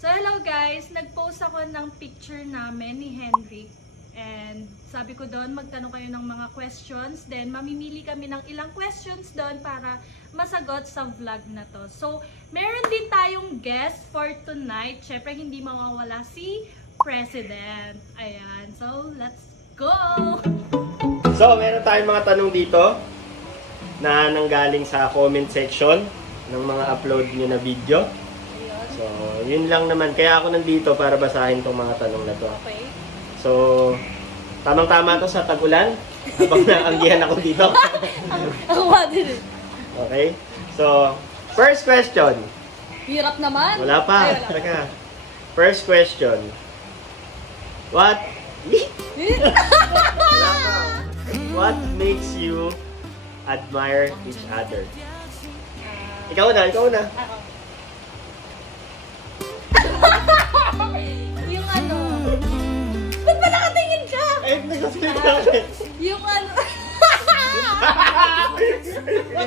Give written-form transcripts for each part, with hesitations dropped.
So hello guys, nag-post ako ng picture namin ni Henrik and sabi ko doon magtanong kayo ng mga questions, then mamimili kami ng ilang questions doon para masagot sa vlog na to. So meron din tayong guest for tonight, syempre hindi mawawala si President. Ayan, so let's go! So meron tayong mga tanong dito na nanggaling sa comment section ng mga upload nyo na video. So, yun lang naman. Kaya ako nandito para basahin tong mga tanong na to. Okay. So, tamang-tama to sa tag-ulan. Habang naanggihan ako dito. Ako din. Okay. So, first question. Hirap naman. Wala pa. Teka. First question. What? What makes you admire each other? Ikaw na. Ako. Yung ano. Ba't ba nakatingin ka? Eh, nagsasalita ako. Yung ano.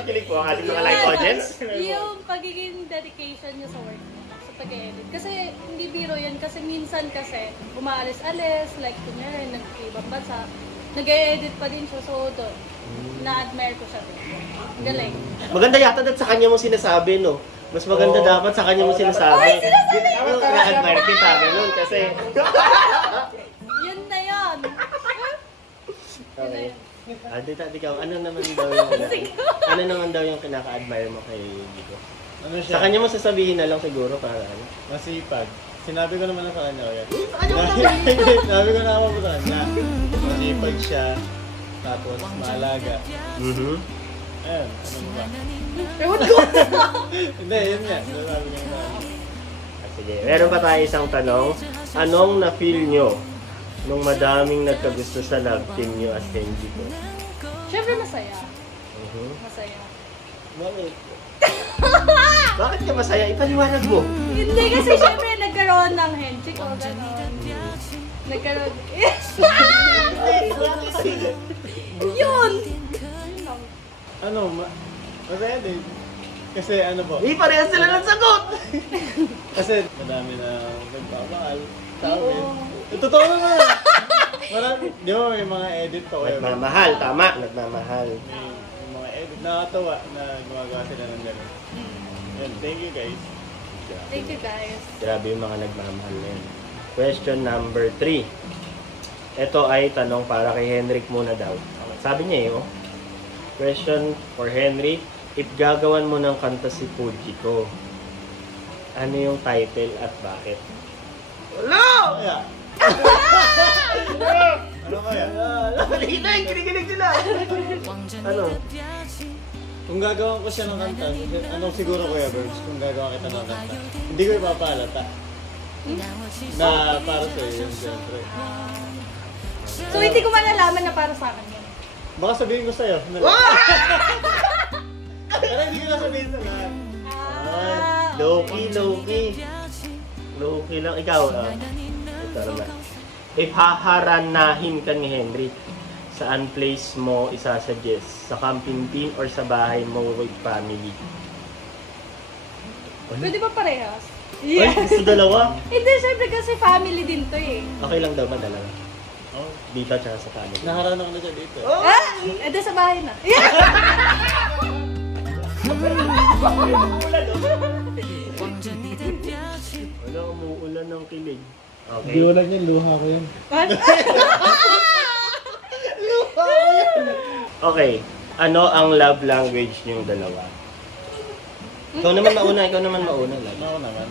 Kilig po ang ating mga live audience. Yung pagiging dedication niya sa work niya, sa pag-edit. Kasi hindi biro yan. Kasi minsan kasi umaalis-alis, like kunyari, nag-ibang bansa, nag-edit pa din siya. So, doon, na-admire ko siya din. Galing. Maganda yata dat sa kanya mo sinasabi, no? Mas maganda dapat sa kanya mo sinasabi. Ay, sinasabi! Na-admire kita, ganun. Kasi... Yun na yun. Okay. Ikaw, ano naman daw yung kinaka-admire mo kay Nico? Ano siya? Sa kanya mo sasabihin na lang siguro para ano? Masipag. Sinabi ko naman na sa kanya yan. Sinabi ko na ako sa kanya. Masipag siya. Tapos maalaga. Ayan, ano mo ba? Ewan ko. Hindi, yun nga. Sabi ko na. Sige, meron pa tayo isang tanong. Anong na-feel nyo nung madaming nagkagusto sa love team nyo as Kenji ko? Siyempre masaya. Masaya. Bakit? Bakit ka masaya? Ipaliwanag mo. Hindi kasi siyempre nagkaroon ng handshake o gano'n. Nagkaroon. Yun! Ano, masaya din. Kasi ano po? Parehas sila ng sagot! Kasi madami na nagpapakal sa amin. Totoo naman! Marami, di ba may mga edit pa kayo? Nagmamahal, tama. Nagmamahal. May mga edit. Nakakatawa na gumagawa sila ng gano'n. Yan, thank you guys. Thank you guys. Grabe yung mga nagmamahal na yun. Question number 3. Ito ay tanong para kay Henrik muna daw. Sabi niya eh, oh. Question for Henry. If gagawan mo ng kanta si Fuji ko, ano yung title at bakit? Wala! Kaya? Ano kaya? Halika yung kinikilig sila! Ano? Kung gagawa ko siya ng kanta, anong siguro Kuya Birds, kung gagawa kita ng kanta, hindi ko ipapalata. Na para sa'yo yun, siyempre. So hindi ko malalaman na para sa akin yun. Baka sabihin ko sa'yo. Pero hindi ko na sabihin sa lahat. Low-key. Low-key lang. Ikaw, ito naman. If haharanahin ka ni Henry, saan place mo isasuggest? Sa camping team or sa bahay mo with family? Pwede ba parehas? Ay, gusto dalawa? Hindi, syempre kasi family din to eh. Okay lang daw ba dalawa? Oh, Dito tsaka sa family. nakaranong na siya dito. Edi sa bahay na. Wala, umuulan ng kilig. Okay. ulan yan, luha ko yan. Okay. Ano ang love language niyong dalawa? Ikaw naman mauna. Love. Ako naman.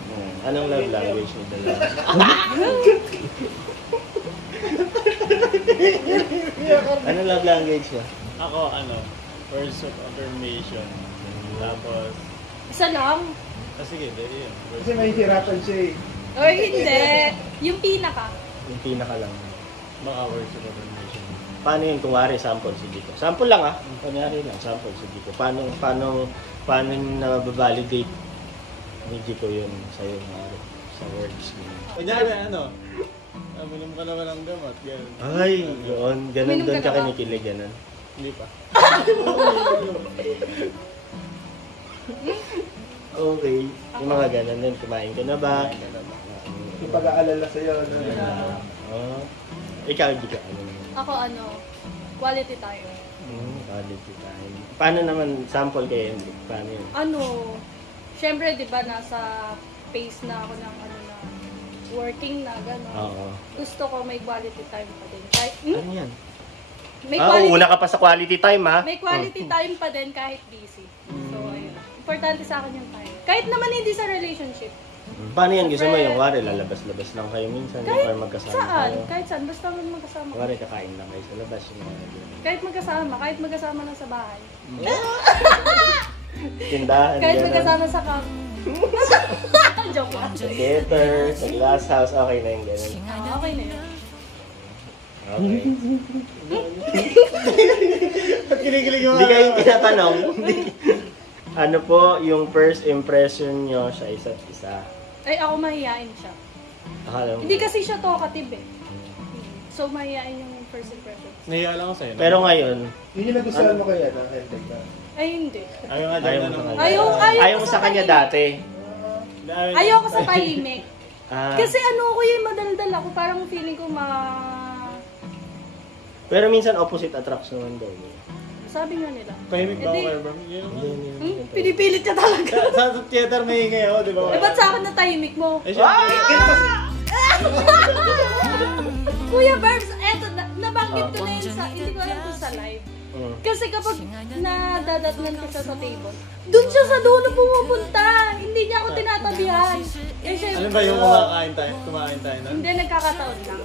Anong love language niyong dalawa? Anong love language mo? Ako, words of affirmation. Tapos, Isa lang. sige, dahil yun. Kasi mahihirapan siya eh. O hindi. Yung pinaka. Yung pinaka lang. Baka words of affirmation. Paano yun? Kunwari, sample si Jico. Sample lang ah. Kunyari lang, sample si Jico. Paano na-validate ni Jico yun sa'yo sa words mo? Kunyari, minom ka naman ng gamot, gano'n. Ay, yun. Ganun Uminom doon ka ka na ba? kinikilig, ganun. Hindi pa. Okay. Yung mga ganun din. Kumain ka na ba? Yung pag-aalala sa'yo. No? Oh. Ikaw, hindi ka ano. Ako quality time. Quality time. Paano naman, sample kay Henrik? Paano yun? Syempre, di ba, nasa pace na ako ng na working na, gano'n. Oo. Gusto ko may quality time pa din. Kahit, Ano yan? may quality, una ka pa sa quality time, ha? may quality time pa din kahit busy. So, ayun. Importante sa akin yung time. Kahit naman hindi sa relationship. Paano yan? Gusto mo yung wari, lalabas-labas lang kayo minsan, Kahit or magkasama saan? kayo? Kahit saan. Basta magkasama. Wari, kakain lang kayo sa labas. Yung mga Kahit magkasama lang sa bahay. tindahan, Kahit gano'n. magkasama sa camp. Joke lang. Sa theater, sa glass house, okay na yung gano'n. Okay na yun. Okay. At kinikilig yung Hindi kayo tinatanong. Ano po yung first impression nyo sa isa't isa? Ay, ako mahihain siya. Akala mo. Hindi kasi siya talkative eh. So, mahihain yung first impression. Nahiya lang ako sa'yo. Pero ngayon, Yun yung nagustuhan mo kaya na Henrik na. Ay, hindi. Ayaw nga ayaw dyan mo na sa naman. kanya. Ayaw mo sa kanya dati. Ayoko sa tahimik. Ah, Kasi ano ko yung madaldal ako. Parang feeling ko pero minsan opposite attraction naman daw. Sabi nga nila. Tahimik ba ako Hindi. kayo, bro? Yun. Pinipilit ka talaga. Sa theater may ingay ako, di ba? Eh, ba't sa akin na tahimik mo? Eh, syempre. Kuya Barbs, eto, nabanggit ko na yun sa, hindi ko alam kung sa live. Kasi kapag nadadatnan ko siya sa table, doon siya sa dulo pumupunta. Hindi niya ako tinatabihan. Eh, syempre, Ano ba yung kumain tayo na? hindi, nagkakataon lang.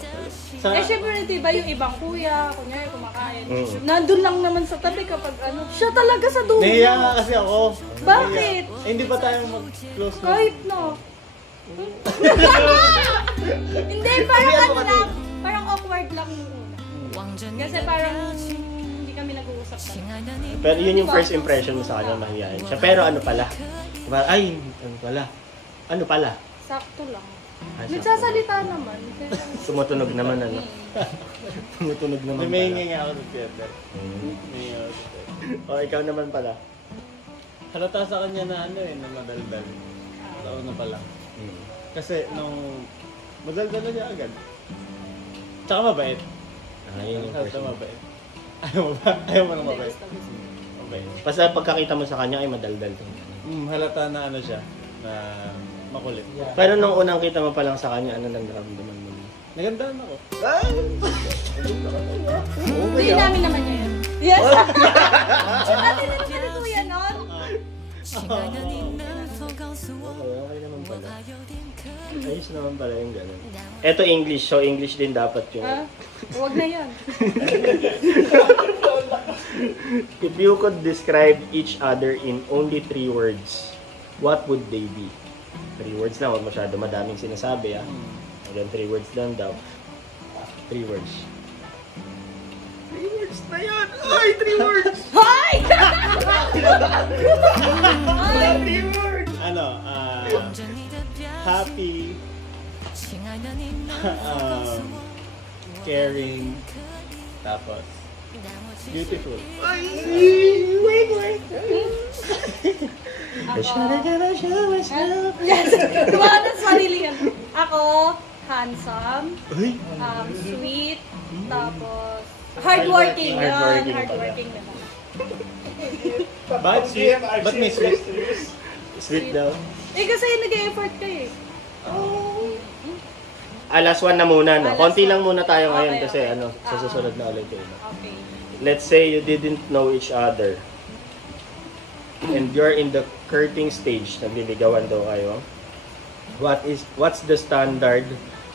Sa, Eh, syempre, diba yung ibang kuya, kunyari kumakain. Mm. Nandun lang naman sa tabi kapag ano. Siya talaga sa dulo. nahiya nga kasi ako. Bakit? Nahiya. Eh, hindi pa tayo mag-close na. Kahit no. Hindi, parang ano lang. Parang awkward lang yung una. Kasi parang hindi kami nag-uusap talaga. Pero yun yung first impression mo sa kanya, mahihayin siya. Pero ano pala? Diba? Ay, ano pala? Ano pala? Sakto lang. Ah, sakto. Nagsasalita naman. Tumutunog naman, ano? Tumutunog naman May pala. ingay nga ako sa theater. Mm. May ingay ako sa theater. O, ikaw naman pala. Halata sa kanya na ano eh, na madaldal. Sa una pa lang. Mm. Kasi nung madaldal na siya agad. Tsaka mabait. Ah, yun yung first Halata mabait. Ayaw mo ba? Ayaw mo nang mabait. Mabait. Basta pagkakita mo sa kanya ay madaldal to. Halata na ano siya, na makulit. Pero nung unang kita mo pa lang sa kanya, ano nang naramdaman mo? Nagandaan ako. Hindi namin naman niya yun. Yes! Ate na naman ni Kuya nun. Okay naman pala. Ayos naman pala yung gano'n. Eto English, so English din dapat yung... Ha? Huwag na yun. If you could describe each other in only 3 words, what would they be? 3 words na, huwag masyado madaming sinasabi ah. Hanggang 3 words lang daw. 3 words. 3 words na yan! Ay, 3 words! Hoy! Ay, 3 words! Ano, happy, caring, tapos beautiful. Ay, wait. Yes! Tumakas sarili yan. Ako, handsome, sweet, tapos hardworking. Hardworking Yun, pala. hardworking naman. Ba't sweet? Ba't may sweet? Sweet daw. Eh kasi nag-e-effort ka eh. Last one na muna, no? Last Konti one. lang muna tayo ngayon Okay, kasi okay. ano, sa susunod na ulit yun. Okay. Let's say you didn't know each other and you're in the courting stage, nagliligawan daw kayo. What's the standard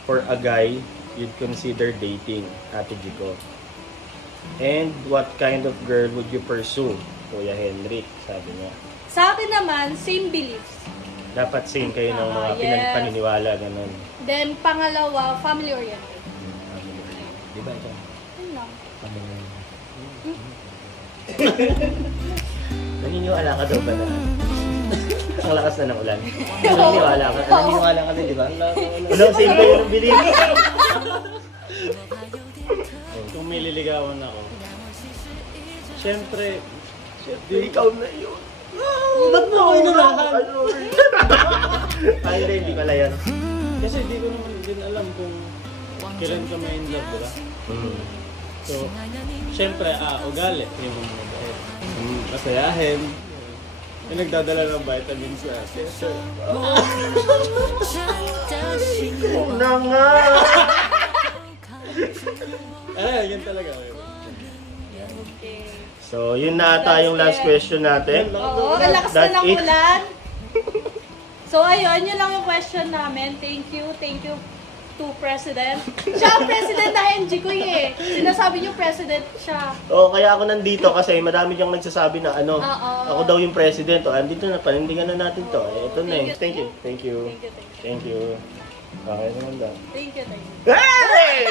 for a guy you'd consider dating, Ate Jico? And what kind of girl would you pursue, Kuya Henrik, sabi niya. Sa akin naman, same beliefs. Dapat same kayo ng mga Yes. paniniwala, ganun. Then, pangalawa, family-oriented. Di ba ito? Yun lang. Naniniwala ka daw ba na? Ang lakas na ng ulan. Naniniwala ka. Naniniwala ka din, di ba? Wala, same kayo ng belief. Kung may liligawan ako, syempre, Ikaw na yun. ba't mo ako inulahan? Ay, hindi pala yan. Kasi di ko naman din alam kung kailan ka may in love, diba? So, syempre, ugali. Yung mga bait. Masayahin. Yung nagdadala ng vitamins sa akin. Na nga! Yan talaga. Okay. So, yun na ata yung last question natin. Oo, ang lakas na That's ng it. ulan. So, ayun, yun lang yung question namin. Thank you to President. Siya ang President na NG ko eh. Sinasabi niyo President siya. Oo, kaya ako nandito kasi madami diyang nagsasabi na ano, Oo. ako daw yung president. O, andito na, panindigan na natin to. Ito na eh. Thank you. Thank you. Thank you. Okay naman daw. Thank you. Hey!